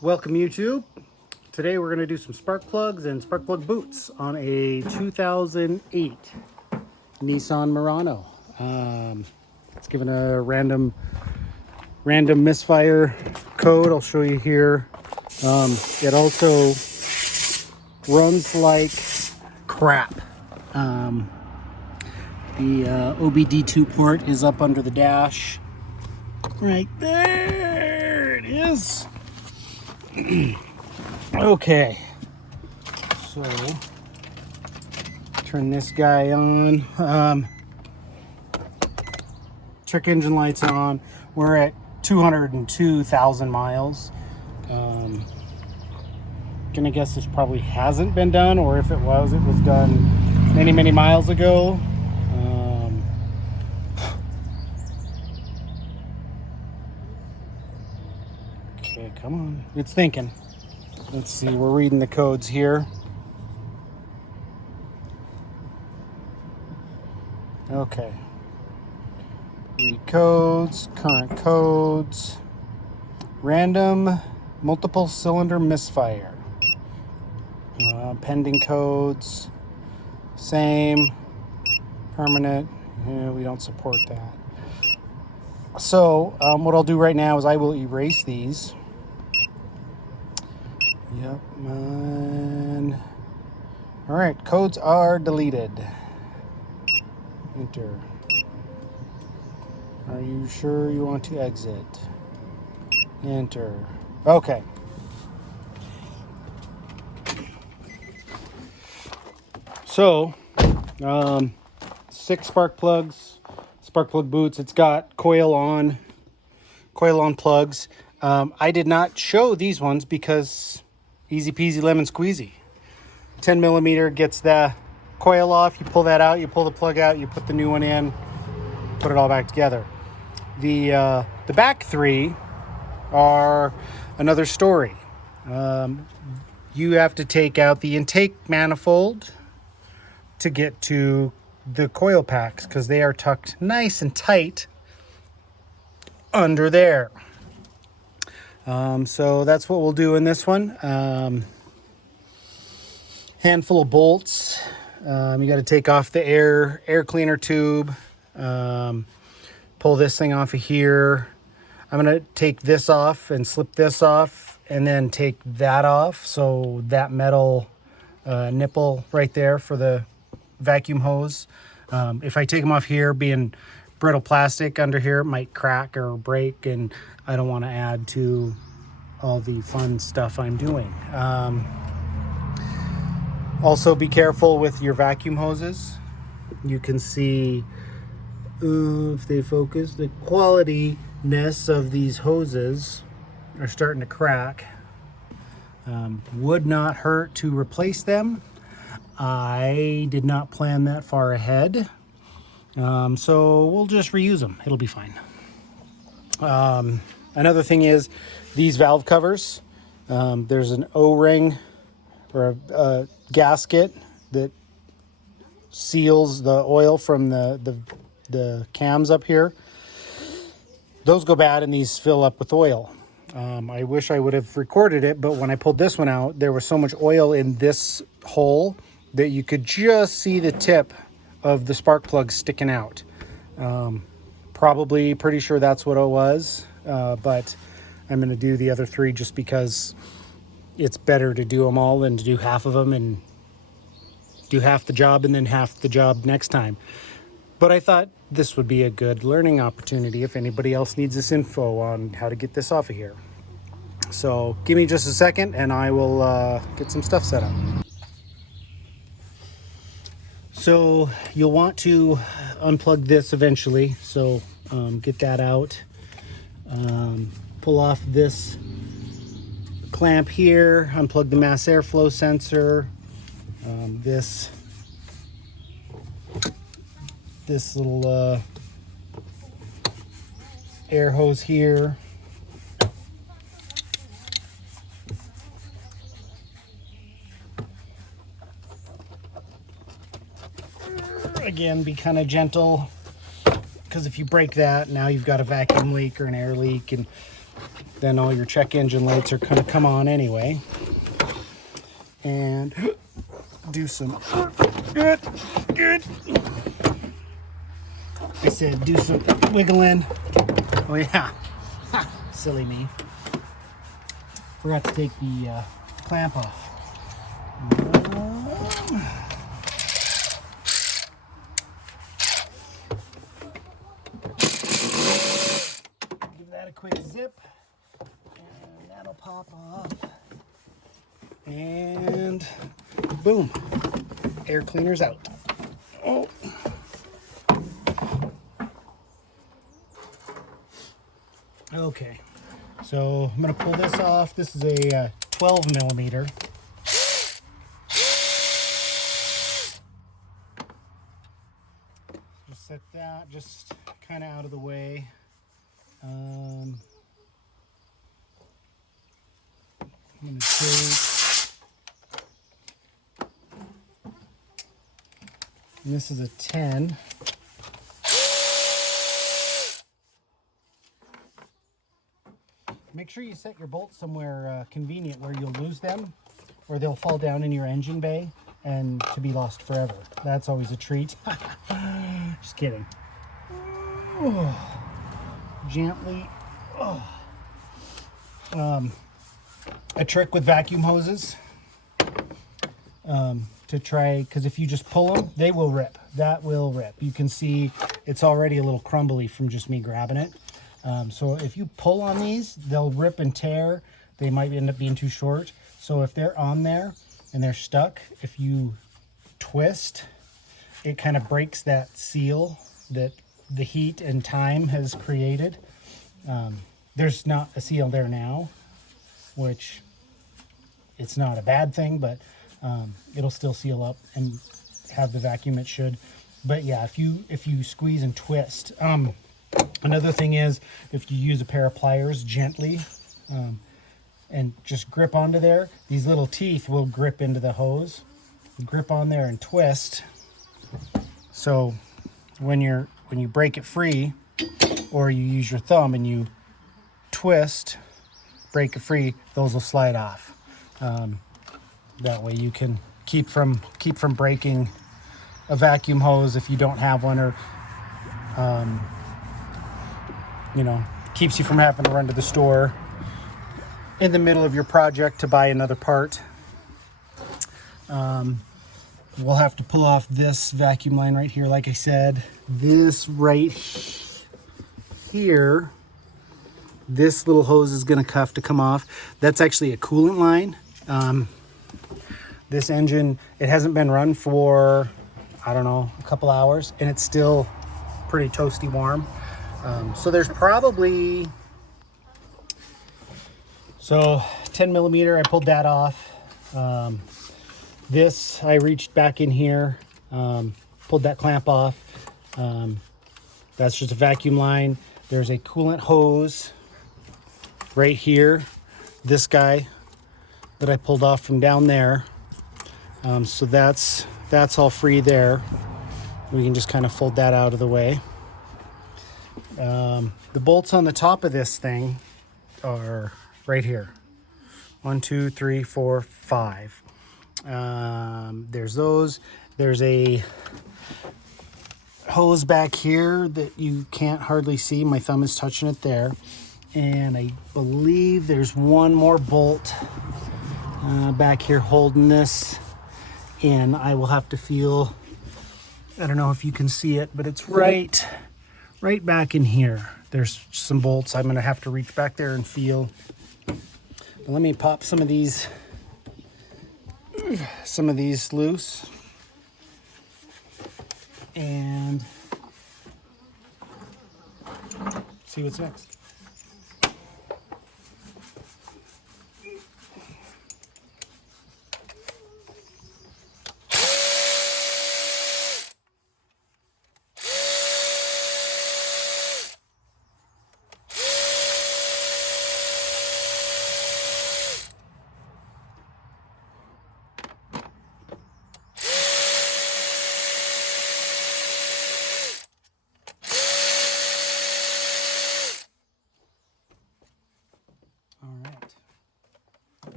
Welcome YouTube. Today we're going to do some spark plugs and spark plug boots on a 2008 Nissan Murano. It's given a random misfire code. I'll show you here. It also runs like crap. The OBD2 port is up under the dash. Right there it is. Okay, so turn this guy on. Check engine lights on. We're at 202,000 miles. Gonna guess this probably hasn't been done, or if it was done many miles ago. Okay, come on, it's thinking. Let's see, we're reading the codes here. Okay. Read codes, current codes, random multiple cylinder misfire. Pending codes, same, permanent, we don't support that. So what I'll do right now is I will erase these. Yep, man. All right, codes are deleted. Enter. Are you sure you want to exit? Enter. Okay. So, 6 spark plugs, spark plug boots. It's got coil on plugs. I did not show these ones because easy peasy lemon squeezy. 10 millimeter gets the coil off. You pull that out, you pull the plug out, you put the new one in, put it all back together. The back 3 are another story. You have to take out the intake manifold to get to the coil packs because they are tucked nice and tight under there. So that's what we'll do in this one. Handful of bolts. You got to take off the air cleaner tube. Pull this thing off of here. I'm going to take this off and slip this off and then take that off. So that metal nipple right there for the vacuum hose. If I take them off here, being brittle plastic under here, it might crack or break, and I don't want to add to all the fun stuff I'm doing. Also be careful with your vacuum hoses. You can see, if they focus, the qualityness of these hoses are starting to crack. Would not hurt to replace them. I did not plan that far ahead. So we'll just reuse them. It'll be fine. Another thing is these valve covers. There's an O-ring or a gasket that seals the oil from the cams up here. Those go bad and these fill up with oil. I wish I would have recorded it, but when I pulled this one out, there was so much oil in this hole that you could just see the tip of the spark plug sticking out. Probably pretty sure that's what it was, but I'm going to do the other 3 just because it's better to do them all than to do half of them and do half the job and then half the job next time. But I thought this would be a good learning opportunity if anybody else needs this info on how to get this off of here. So give me just a second and I will get some stuff set up. So you'll want to unplug this eventually. So get that out. Pull off this clamp here, unplug the mass airflow sensor. This little air hose here. Again, be kind of gentle, because if you break that, now you've got a vacuum leak or an air leak, and then all your check engine lights are going to come on anyway. And do some good. I said do some wiggling. Oh yeah, silly me. Forgot to take the clamp off. Give that a quick zip, and that'll pop off. And boom, air cleaner's out. Oh. Okay, so I'm going to pull this off. This is a 12 millimeter. Just set that just kind of out of the way. I'm going to take, and this is a 10. Make sure you set your bolts somewhere convenient where you'll lose them, or they'll fall down in your engine bay and to be lost forever. That's always a treat. Just kidding. Oh. Gently. Oh. A trick with vacuum hoses to try, because if you just pull them, they will rip. That will rip. You can see it's already a little crumbly from just me grabbing it. So if you pull on these, they'll rip and tear. They might end up being too short. So if they're on there and they're stuck, if you twist, it kind of breaks that seal that the heat and time has created. There's not a seal there now, which it's not a bad thing, but it'll still seal up and have the vacuum it should. But yeah, if you squeeze and twist. Another thing is, if you use a pair of pliers gently and just grip onto there, these little teeth will grip into the hose. Grip on there and twist. So when you break it free, or you use your thumb and you twist, break it free, those will slide off. That way you can keep from breaking a vacuum hose if you don't have one, or keeps you from having to run to the store in the middle of your project to buy another part. We'll have to pull off this vacuum line right here. Like I said, this right here, this little hose is going to have to come off. That's actually a coolant line. This engine, it hasn't been run for, I don't know, a couple hours, and it's still pretty toasty warm. So there's probably, 10 millimeter, I pulled that off. This, I reached back in here, pulled that clamp off. That's just a vacuum line. There's a coolant hose right here. This guy that I pulled off from down there. So that's all free there. We can just kind of fold that out of the way. The bolts on the top of this thing are right here. 1, 2, 3, 4, 5. There's those. There's a hose back here that you can't hardly see. My thumb is touching it there. And I believe there's one more bolt back here holding this in. I will have to feel, I don't know if you can see it, but it's right back in here. There's some bolts. I'm going to have to reach back there and feel. But let me pop some of these loose. And see what's next.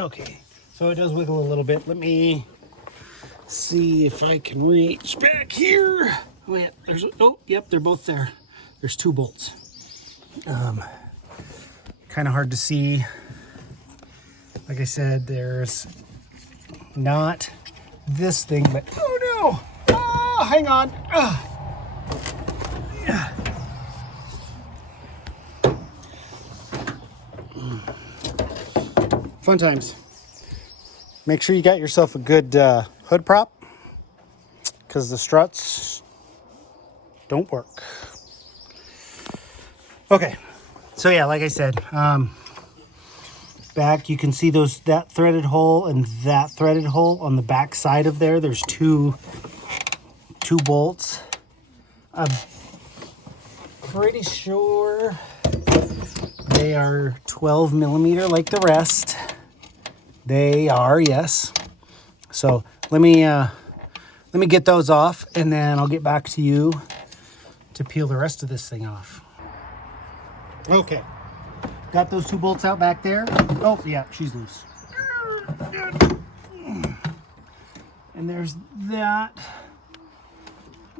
Okay, so it does wiggle a little bit. Let me see if I can reach back here. Oh, yeah, yep, they're both there. There's 2 bolts. Kind of hard to see. Like I said, there's not this thing, but oh no! Oh, hang on. Yeah. Fun times. Make sure you got yourself a good hood prop, because the struts don't work. Okay, so yeah, like I said, back you can see that threaded hole and that threaded hole on the back side of there. There's two bolts. I'm pretty sure they are 12 millimeter like the rest. They are, yes. So let me get those off, and then I'll get back to you to peel the rest of this thing off. Okay, got those 2 bolts out back there. Oh yeah, she's loose. And there's that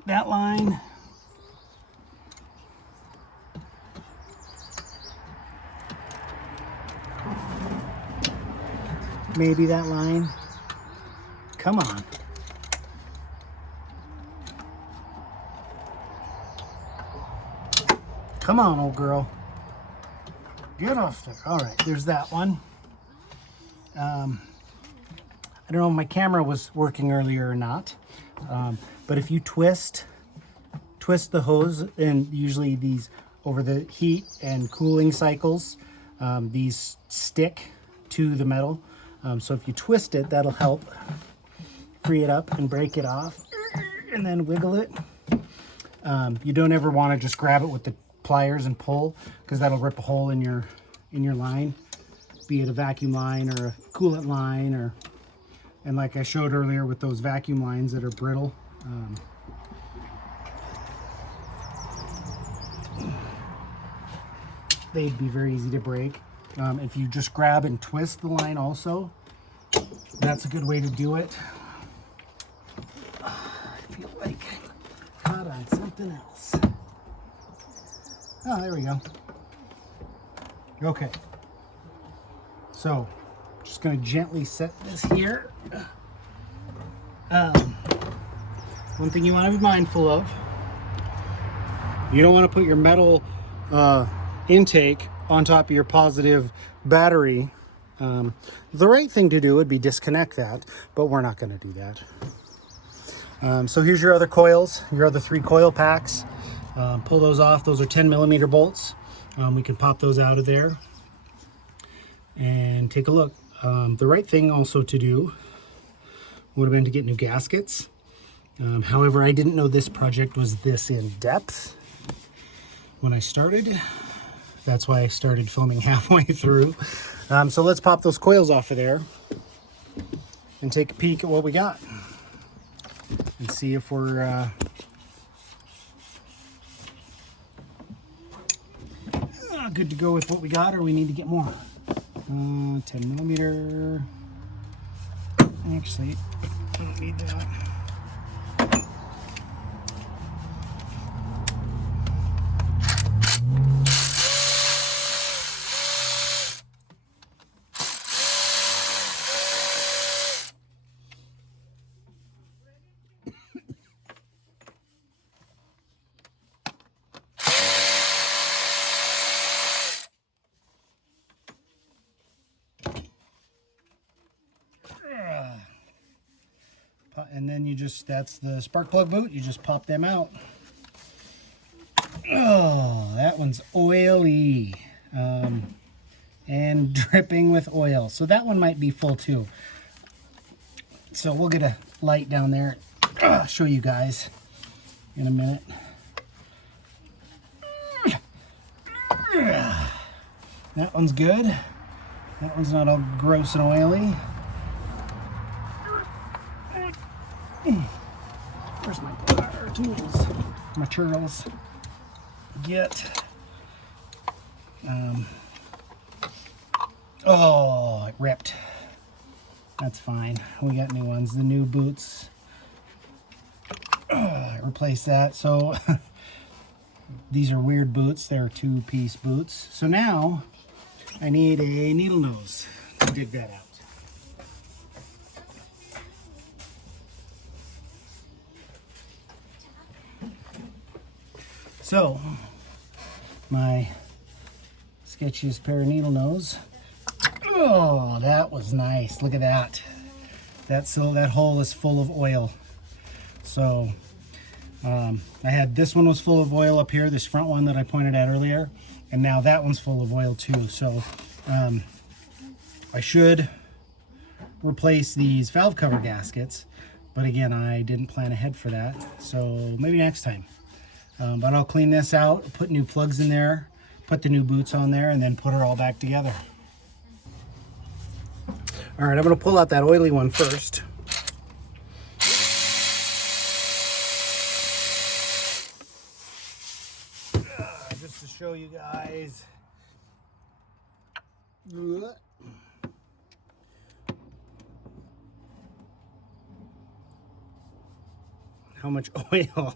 line. Maybe that line. Come on. Come on, old girl. Get off there. All right, there's that one. I don't know if my camera was working earlier or not, but if you twist the hose, and usually these, over the heat and cooling cycles, these stick to the metal. So if you twist it, that'll help free it up and break it off, and then wiggle it. You don't ever want to just grab it with the pliers and pull, because that'll rip a hole in your line, be it a vacuum line or a coolant line, and like I showed earlier with those vacuum lines that are brittle, they'd be very easy to break. If you just grab and twist the line also, that's a good way to do it. I feel like I'm caught on something else. Oh, there we go. Okay. So, just going to gently set this here. One thing you want to be mindful of, you don't want to put your metal intake on top of your positive battery. The right thing to do would be disconnect that, but we're not going to do that. So here's your other coils, your other 3 coil packs. Pull those off. Those are 10 millimeter bolts. We can pop those out of there and take a look. The right thing also to do would have been to get new gaskets. However, I didn't know this project was this in depth when I started. That's why I started filming halfway through. So let's pop those coils off of there and take a peek at what we got and see if we're good to go with what we got, or we need to get more. 10 millimeter. Actually, I don't need that. And then you just, that's the spark plug boot, you just pop them out. Oh, that one's oily and dripping with oil. So that one might be full too. So we'll get a light down there. I'll show you guys in a minute. That one's good. That one's not all gross and oily. Where's my power tools? My churls. Get. Oh, it ripped. That's fine. We got new ones. The new boots. Replace that. So these are weird boots. They're 2-piece boots. So now I need a needle nose to dig that out. So my sketchiest pair of needle nose. Oh, that was nice. Look at that. That hole is full of oil. So I had this one was full of oil up here, this front one that I pointed at earlier, and now that one's full of oil too. So I should replace these valve cover gaskets, but again, I didn't plan ahead for that. So maybe next time. But I'll clean this out, put new plugs in there, put the new boots on there, and then put her all back together. All right, I'm gonna pull out that oily one first. Just to show you guys. How much oil.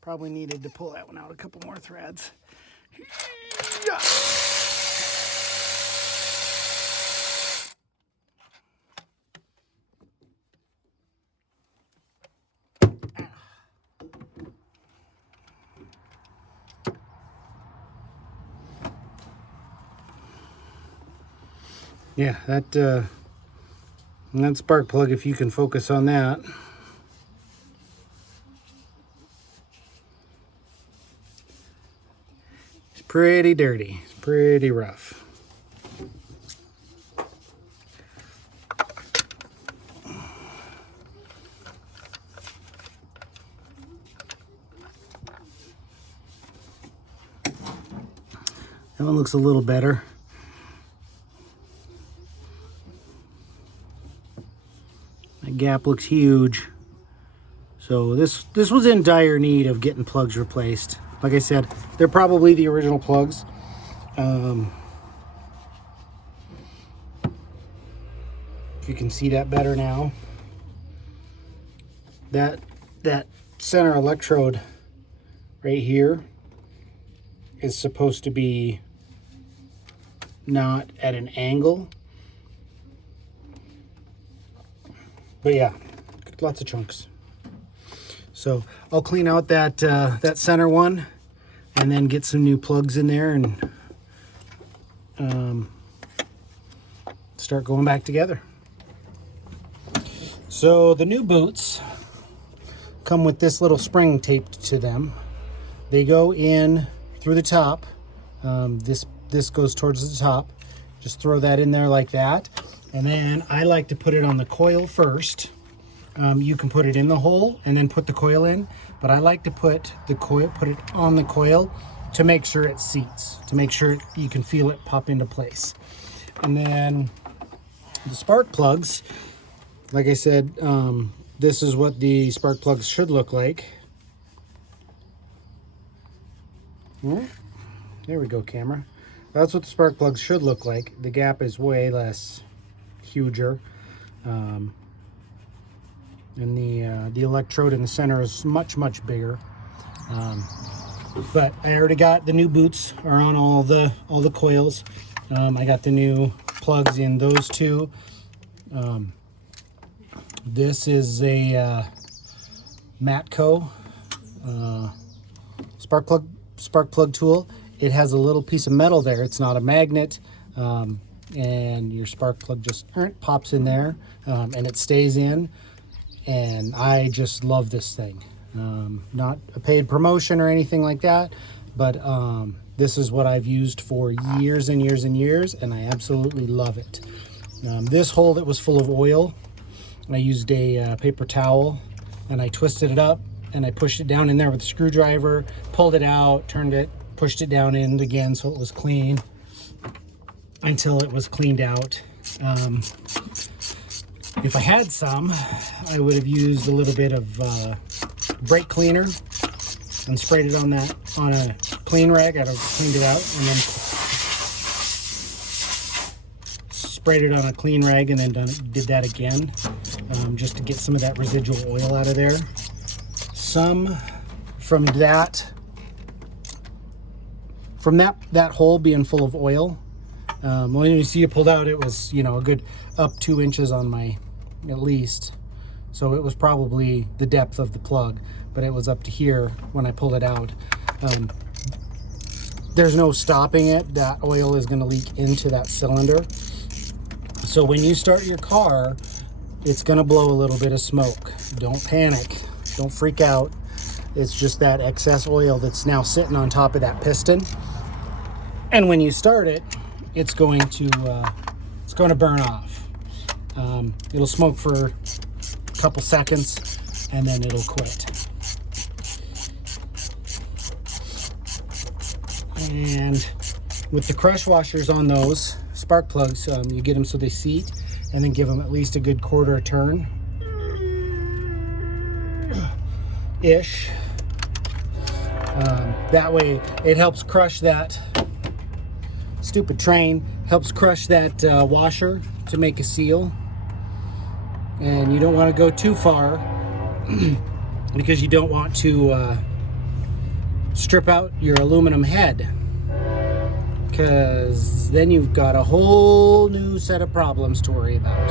Probably needed to pull that one out a couple more threads. Yeah, that spark plug, if you can focus on that. It's pretty dirty. It's pretty rough. That one looks a little better. That gap looks huge. So this was in dire need of getting plugs replaced. Like I said, they're probably the original plugs. If you can see that better now. That center electrode right here is supposed to be not at an angle. But yeah, lots of chunks. So I'll clean out that that center one and then get some new plugs in there and start going back together. So the new boots come with this little spring taped to them. They go in through the top. This goes towards the top. Just throw that in there like that. And then I like to put it on the coil first. You can put it in the hole and then put the coil in, but I like to put it on the coil to make sure it seats, to make sure you can feel it pop into place. And then the spark plugs, like I said, this is what the spark plugs should look like. There we go, camera. That's what the spark plugs should look like. The gap is way less huger. And the electrode in the center is much bigger. But I already got the new boots are on all the coils. I got the new plugs in those two. This is a Matco spark plug tool. It has a little piece of metal there. It's not a magnet, and your spark plug just pops in there, and it stays in. And I just love this thing. Not a paid promotion or anything like that, but this is what I've used for years and years and years, and I absolutely love it. This hole that was full of oil, I used a paper towel and I twisted it up and I pushed it down in there with a screwdriver, pulled it out, turned it, pushed it down in again so it was clean until it was cleaned out. If I had some, I would have used a little bit of brake cleaner and sprayed it on a clean rag. I'd have cleaned it out and then sprayed it on a clean rag and then did that again, just to get some of that residual oil out of there. Some from that hole being full of oil. When you see it pulled out, it was, you know, a good up 2 inches on my, at least. So it was probably the depth of the plug, but it was up to here when I pulled it out. There's no stopping it. That oil is going to leak into that cylinder. So when you start your car, it's going to blow a little bit of smoke. Don't panic. Don't freak out. It's just that excess oil that's now sitting on top of that piston. And when you start it, it's going to burn off. It'll smoke for a couple seconds and then it'll quit. And with the crush washers on those spark plugs, you get them so they seat, and then give them at least a good quarter turn ish. That way it helps crush that stupid train, helps crush that washer to make a seal. And you don't want to go too far because you don't want to strip out your aluminum head, because then you've got a whole new set of problems to worry about.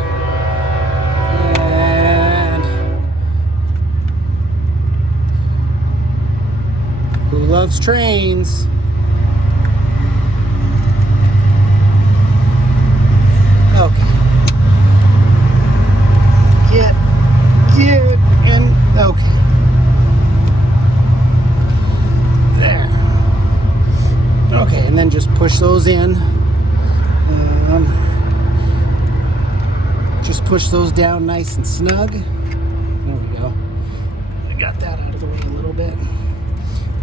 And who loves trains? Okay. Get, and okay. There. Okay, and then just push those in. Just push those down nice and snug. There we go. I got that out of the way a little bit.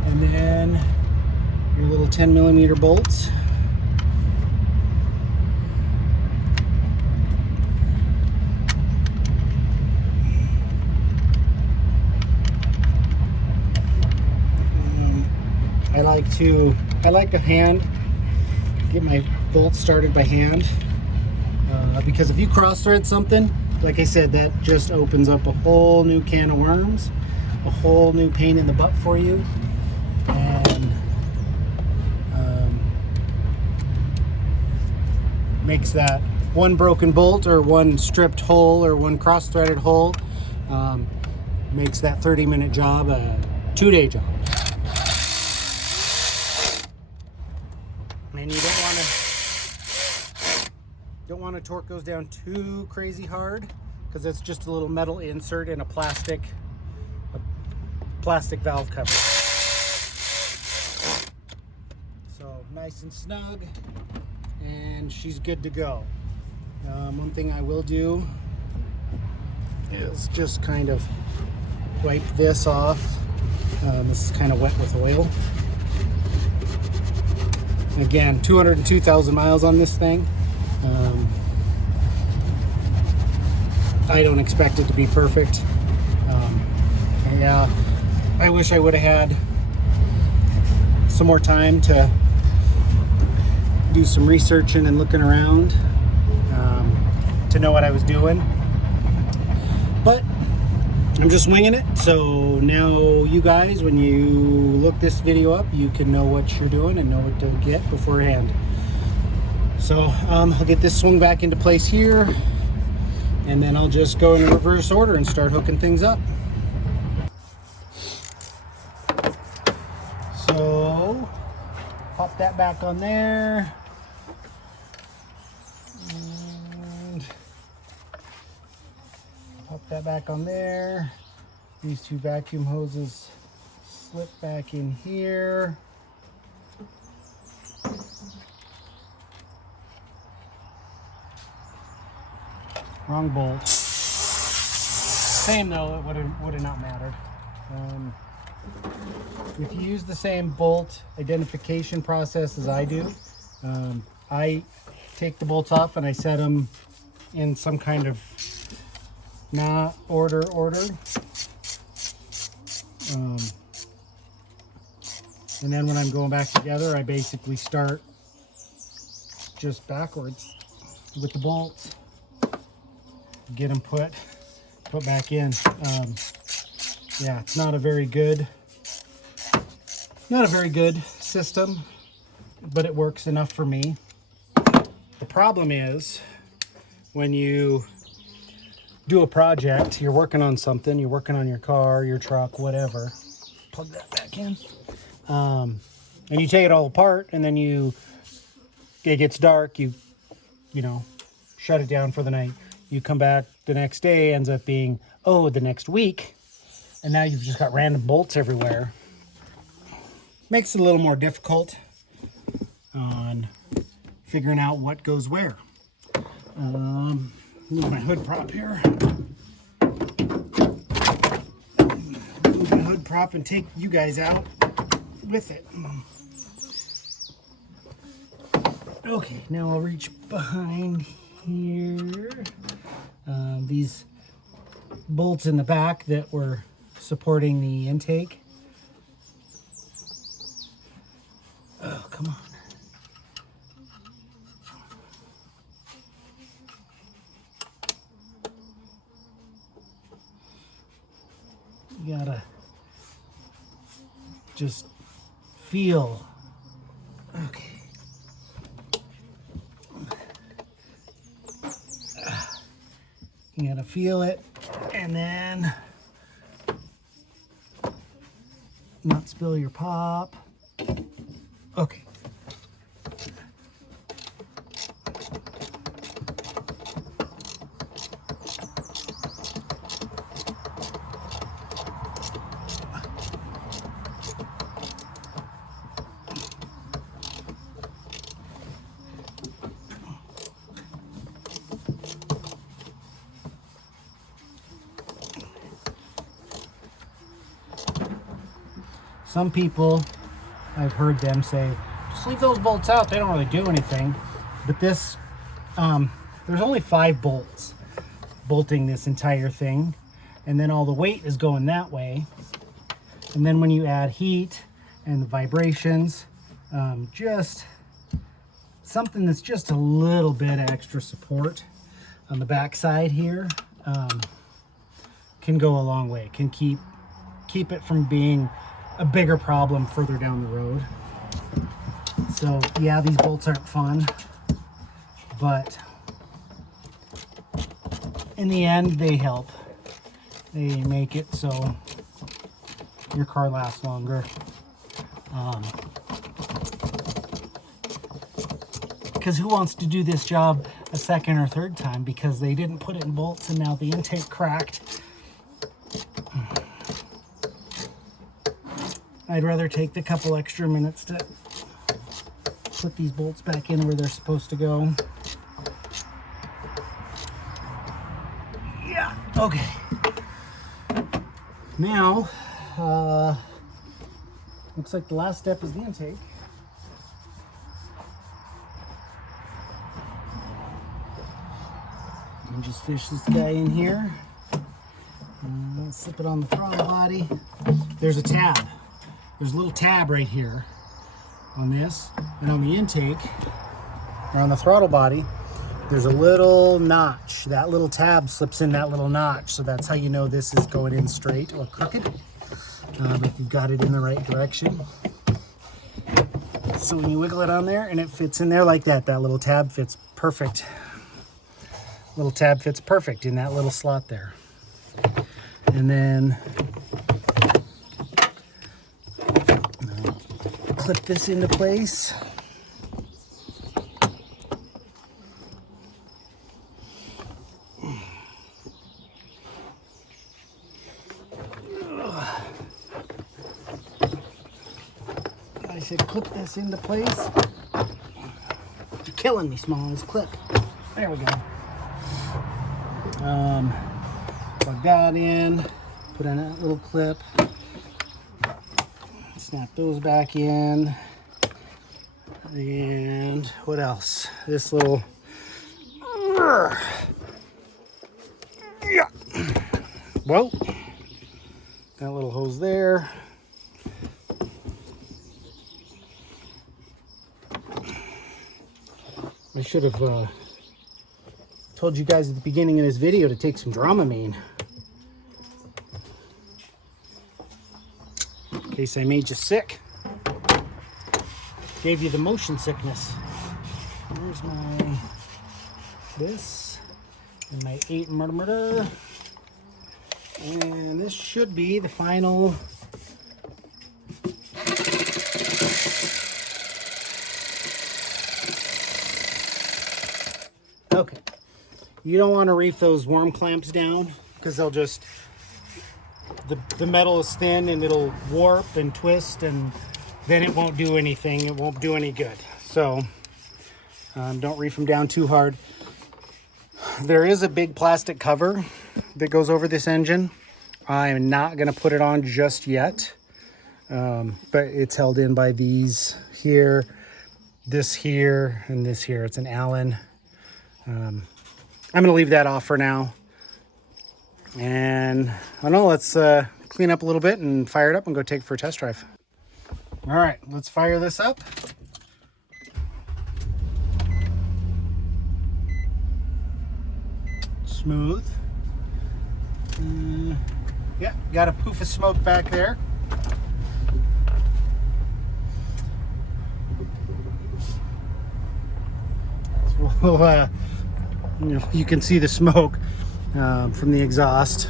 And then your little 10mm bolts. I like to get my bolts started by hand, because if you cross thread something, like I said, that just opens up a whole new can of worms, a whole new pain in the butt for you, and makes that one broken bolt or one stripped hole or one cross-threaded hole, makes that 30-minute job a 2-day job. And you don't want to torque those down too crazy hard, because it's just a little metal insert in a plastic valve cover. So nice and snug, and she's good to go. One thing I will do is just kind of wipe this off. This is kind of wet with oil. Again, 202,000 miles on this thing. I don't expect it to be perfect. Yeah, I wish I would have had some more time to do some researching and looking around to know what I was doing. But I'm just winging it, so now you guys, when you look this video up, you can know what you're doing and know what to get beforehand. So I'll get this swung back into place here, and then I'll just go in reverse order and start hooking things up. So pop that back on there. Pop that back on there. These two vacuum hoses slip back in here. Wrong bolt. Same though, it would have not mattered. If you use the same bolt identification process as I do, I take the bolts off and I set them in some kind of order. And then when I'm going back together, I basically start just backwards with the bolts, get them put back in. Yeah, it's not a very good system, but it works enough for me. The problem is when you do a project, you're working on something, you're working on your car, your truck, whatever. Plug that back in. And you take it all apart, and then it gets dark, you know, shut it down for the night. You come back the next day, ends up being, the next week, and now you've just got random bolts everywhere. Makes it a little more difficult on figuring out what goes where. Move my hood prop here. Move my hood prop and take you guys out with it. Okay, now I'll reach behind here. These bolts in the back that were supporting the intake. Oh, come on. You gotta just feel. Okay. You gotta feel it, and then not spill your pop. Okay. Some people, I've heard them say, just leave those bolts out, they don't really do anything. But this, there's only 5 bolts bolting this entire thing, and then all the weight is going that way. And then when you add heat and the vibrations, just something that's just a little bit extra support on the back side here can go a long way, can keep it from being a bigger problem further down the road. So yeah, these bolts aren't fun, but in the end they help. They make it so your car lasts longer. Because who wants to do this job a second or third time because they didn't put it in bolts and now the intake cracked? I'd rather take the couple extra minutes to put these bolts back in where they're supposed to go. Yeah, okay. Now, looks like the last step is the intake. And just fish this guy in here. Slip it on the throttle body. There's a tab. There's a little tab right here on this, and on the intake, or on the throttle body, there's a little notch. That little tab slips in that little notch, so that's how you know this is going in straight or crooked, if you've got it in the right direction. So when you wiggle it on there and it fits in there like that, that little tab fits perfect. Little tab fits perfect in that little slot there. And then clip this into place. I said clip this into place. You're killing me, Smalls. Clip. There we go. Plug that in. Put in that little clip. Snap those back in. And what else? This little... Yeah. Whoa. That little hose there. I should have told you guys at the beginning of this video to take some Dramamine. In case I made you sick. Gave you the motion sickness. Here's my... this. And my 8mm. And this should be the final... Okay. You don't want to reef those worm clamps down because they'll just... The metal is thin and it'll warp and twist, and then it won't do anything. It won't do any good. So don't reef them down too hard. There is a big plastic cover that goes over this engine. I'm not going to put it on just yet, but it's held in by these here, this here, and this here. It's an Allen. I'm going to leave that off for now. And I don't know, let's clean up a little bit and fire it up and go take it for a test drive. All right, let's fire this up. Smooth. Yeah, got a poof of smoke back there. So you can see the smoke from the exhaust,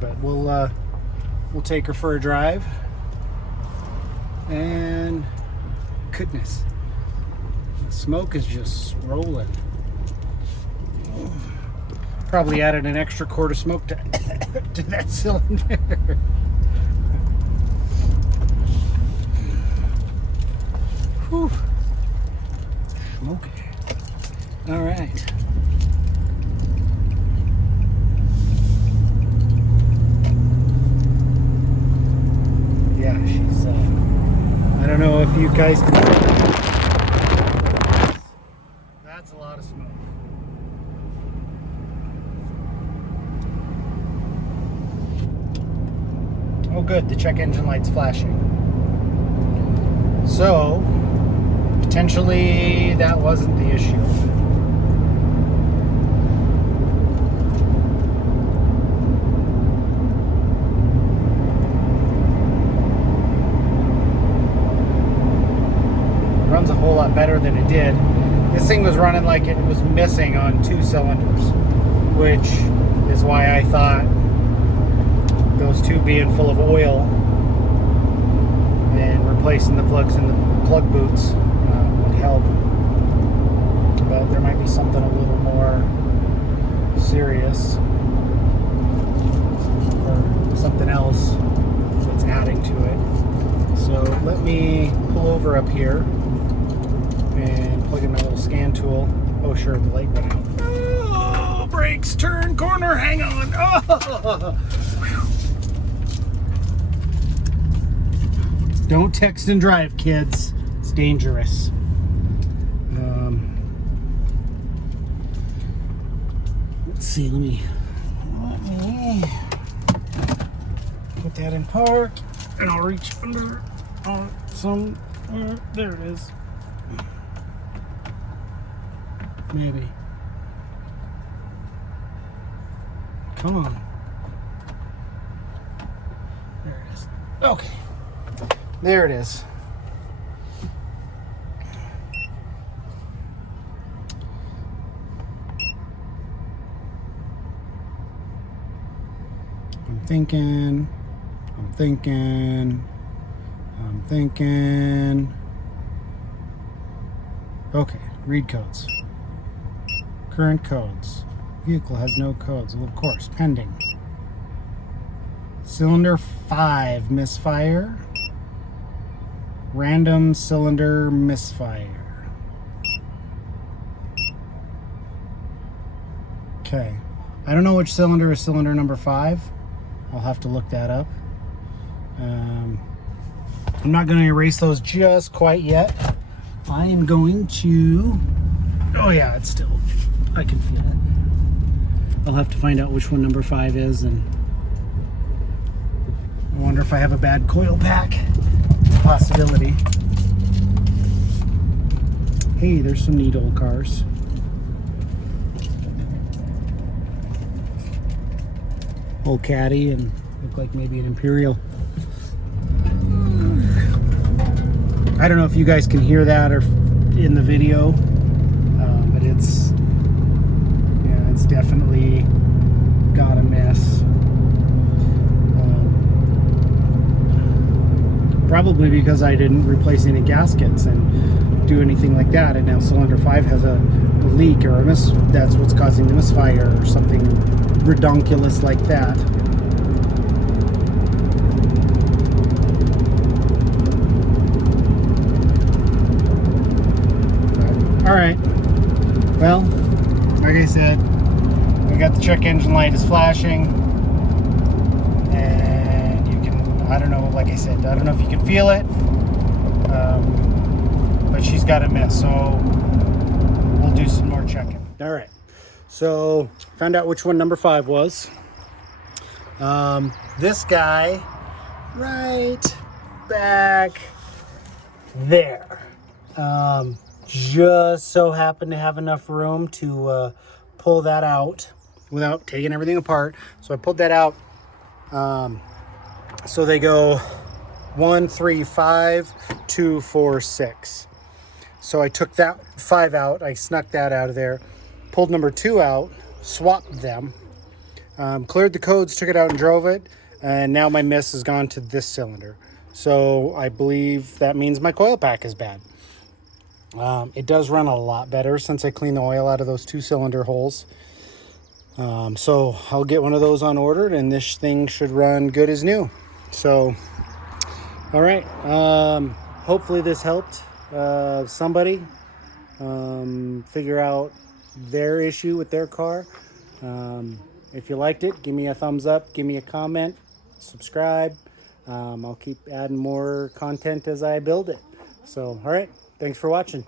but we'll take her for a drive. And goodness, the smoke is just rolling. Probably added an extra quart of smoke to that cylinder. Whew. Smoky. All right. Yeah, she's I don't know if you guys can... That's a lot of smoke. Oh good, the check engine light's flashing. So, potentially that wasn't the issue. Runs a whole lot better than it did. This thing was running like it was missing on 2 cylinders, which is why I thought those two being full of oil and replacing the plugs in the plug boots would help. But there might be something a little more serious or something else that's adding to it. So let me pull over up here and plug in my little scan tool. Oh sure, the light went out. Oh, brakes, turn, corner, hang on. Oh. Don't text and drive, kids. It's dangerous. Let's see, let me put that in park, and I'll reach under some, there it is. Maybe. Come on. There it is. Okay. There it is. I'm thinking. Okay, read codes. Current codes. Vehicle has no codes. Well, of course, pending. Cylinder 5 misfire. Random cylinder misfire. Okay. I don't know which cylinder is cylinder number 5. I'll have to look that up. I'm not going to erase those just quite yet. I am going to, oh yeah, it's still, I can feel it. I'll have to find out which one number 5 is, and I wonder if I have a bad coil pack. Possibility. Hey, there's some neat old cars. Old Caddy, and look like maybe an Imperial. I don't know if you guys can hear that or in the video, but it's definitely got a mess. Probably because I didn't replace any gaskets and do anything like that, and now cylinder 5 has a leak or that's what's causing the misfire or something redonkulous like that. All right, well, like I said, we got the check engine light is flashing, and you can, I don't know, like I said, I don't know if you can feel it, but she's got a mess, so we'll do some more checking. All right, so found out which one number 5 was. This guy right back there. Just so happened to have enough room to pull that out without taking everything apart. So I pulled that out. So they go 1, 3, 5, 2, 4, 6. So I took that 5 out. I snuck that out of there. Pulled number 2 out. Swapped them. Cleared the codes. Took it out and drove it. And now my miss has gone to this cylinder. So I believe that means my coil pack is bad. It does run a lot better since I cleaned the oil out of those 2 cylinder holes. So I'll get one of those on ordered, and this thing should run good as new. So, all right. Hopefully this helped somebody figure out their issue with their car. If you liked it, give me a thumbs up, give me a comment, subscribe. I'll keep adding more content as I build it. So, all right. Thanks for watching.